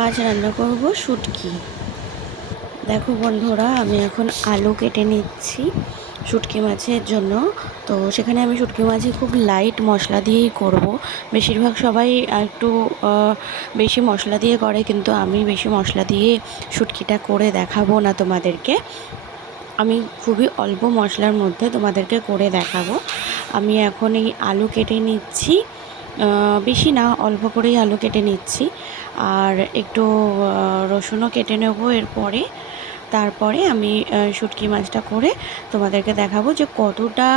আজ রান্না করব শুটকি। দেখো বন্ধুরা, আমি এখন আলু কেটে নিচ্ছি শুটকি মাছের জন্য। তো সেখানে আমি শুটকি মাছে খুব লাইট মশলা দিয়েই করব। বেশিরভাগ সবাই একটু বেশি মশলা দিয়ে করে, কিন্তু আমি বেশি মশলা দিয়ে শুটকিটা করে দেখাবো না তোমাদেরকে। আমি খুবই অল্প মশলার মধ্যে তোমাদেরকে করে দেখাবো। আমি এখন এই আলু কেটে নিচ্ছি, বেশি না, অল্প করেই আলু কেটে নিচ্ছি। আর একটু রসুনও কেটে নেব এরপরে। তারপরে আমি শুটকি মাছটা করে তোমাদেরকে দেখাবো যে কতটা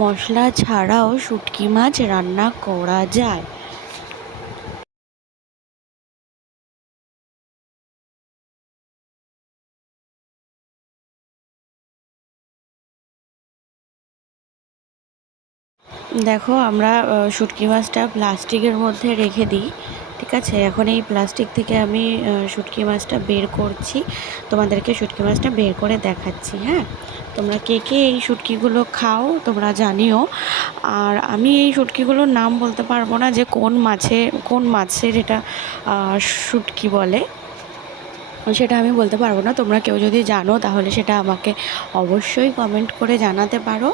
মশলা ছাড়াও শুটকি মাছ রান্না করা যায়। দেখো, আমরা শুটকি মাছটা প্লাস্টিকের মধ্যে রেখে দিই, ঠিক আছে। এখন এই প্লাস্টিক থেকে আমি শুটকি মাছটা বের করছি, তোমাদেরকে শুটকি মাছটা বের করে দেখাচ্ছি। হ্যাঁ, তোমরা কে কে এই শুটকিগুলো খাও তোমরা জানিও। আর আমি এই শুটকিগুলোর নাম বলতে পারবো না যে কোন মাছের এটা শুটকি বলে, সেটা আমি বলতে পারবো না। তোমরা কেউ যদি জানো তাহলে সেটা আমাকে অবশ্যই কমেন্ট করে জানাতে পারো।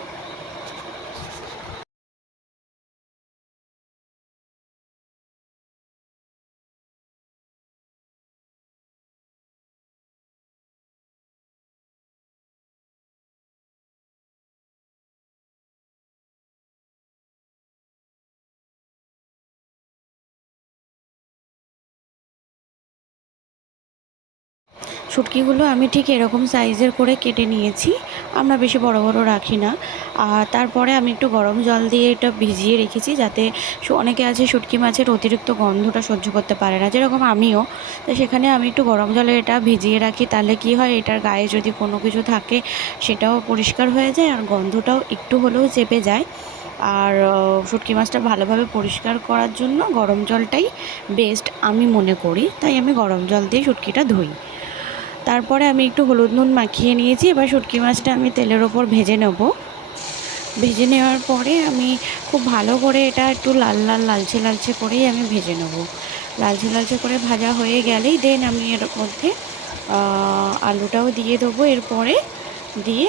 শুটকিগুলো আমি ঠিক এরকম সাইজের করে কেটে নিয়েছি, আমরা বেশি বড় বড় রাখি না। আর তারপরে আমি একটু গরম জল দিয়ে এটা ভিজিয়ে রেখেছি, যাতে অনেকে আছে শুটকি মাছের অতিরিক্ত গন্ধটা সহ্য করতে পারে না, যেরকম আমিও। তো সেখানে আমি একটু গরম জলে এটা ভিজিয়ে রাখি, তাহলে কি হয়, এটার গায়ে যদি কোনো কিছু থাকে সেটাও পরিষ্কার হয়ে যায়, আর গন্ধটাও একটু হলেও চেপে যায়। আর শুটকি মাছটা ভালোভাবে পরিষ্কার করার জন্য গরম জলটাই বেস্ট আমি মনে করি, তাই আমি গরম জল দিয়ে শুটকিটা ধুই। তারপরে আমি একটু হলুদ নুন মাখিয়ে নিয়েছি। এবার শুটকি মাছটা আমি তেলের ওপর ভেজে নেব। ভেজে নেওয়ার পরে আমি খুব ভালো করে এটা একটু লাল লাল লালচে লালচে করেই আমি ভেজে নেব। লালচে লালচে করে ভাজা হয়ে গেলেই দেন আমি এর মধ্যে আলুটাও দিয়ে দেবো এরপরে, দিয়ে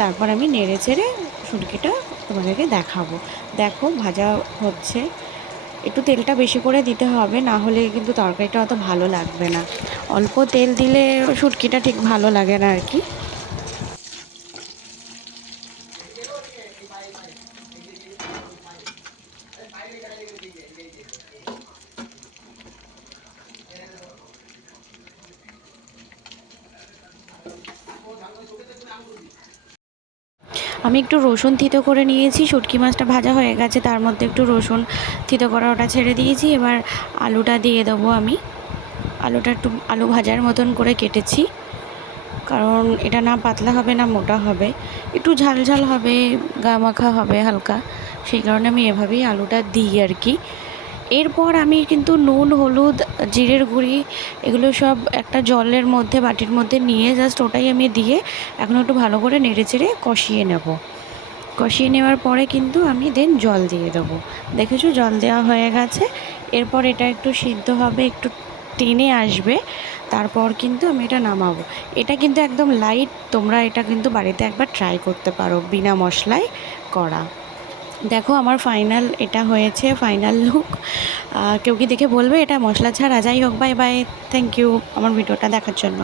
তারপর আমি নেড়ে চেড়ে শুটকিটা তোমাদেরকে দেখাবো। দেখো ভাজা হচ্ছে, একটু তেলটা বেশি করে দিতে হবে, না হলে কিন্তু তরকারিটা অত ভালো লাগবে না। অল্প তেল দিলে শুটকিটা ঠিক ভালো লাগে না আর কি। আমি একটু রসুন থিতো করে নিয়েছি, শুটকি মাছটা ভাজা হয়ে গেছে, তার মধ্যে একটু রসুন থিতো করা ওটা ছেড়ে দিয়েছি। এবার আলুটা দিয়ে দেবো আমি। আলুটা একটু আলু ভাজার মতন করে কেটেছি, কারণ এটা না পাতলা হবে না মোটা হবে, একটু ঝাল ঝাল হবে, গা মাখা হবে হালকা, সেই কারণে আমি এভাবেই আলুটা দিই আর কি। এরপর আমি কিন্তু নুন, হলুদ, জিরের গুঁড়ি এগুলো সব একটা জলের মধ্যে, বাটির মধ্যে নিয়ে জাস্ট ওটাই আমি দিয়ে এখন একটু ভালো করে নেড়ে চেড়ে কষিয়ে নেব। কষিয়ে নেওয়ার পরে কিন্তু আমি দেন জল দিয়ে দেবো। দেখেছো, জল দেওয়া হয়ে গেছে। এরপর এটা একটু সিদ্ধ হবে, একটু টেনে আসবে, তারপর কিন্তু আমি এটা নামাবো। এটা কিন্তু একদম লাইট, তোমরা এটা কিন্তু বাড়িতে একবার ট্রাই করতে পারো বিনা মশলায় করা। দেখো আমার ফাইনাল এটা হয়েছে, ফাইনাল লুক। কেউ কি দেখে বলবে এটা মশলা ছাড়া? যাই হোক, বাই বাই, থ্যাংক ইউ আমার ভিডিওটা দেখার জন্য।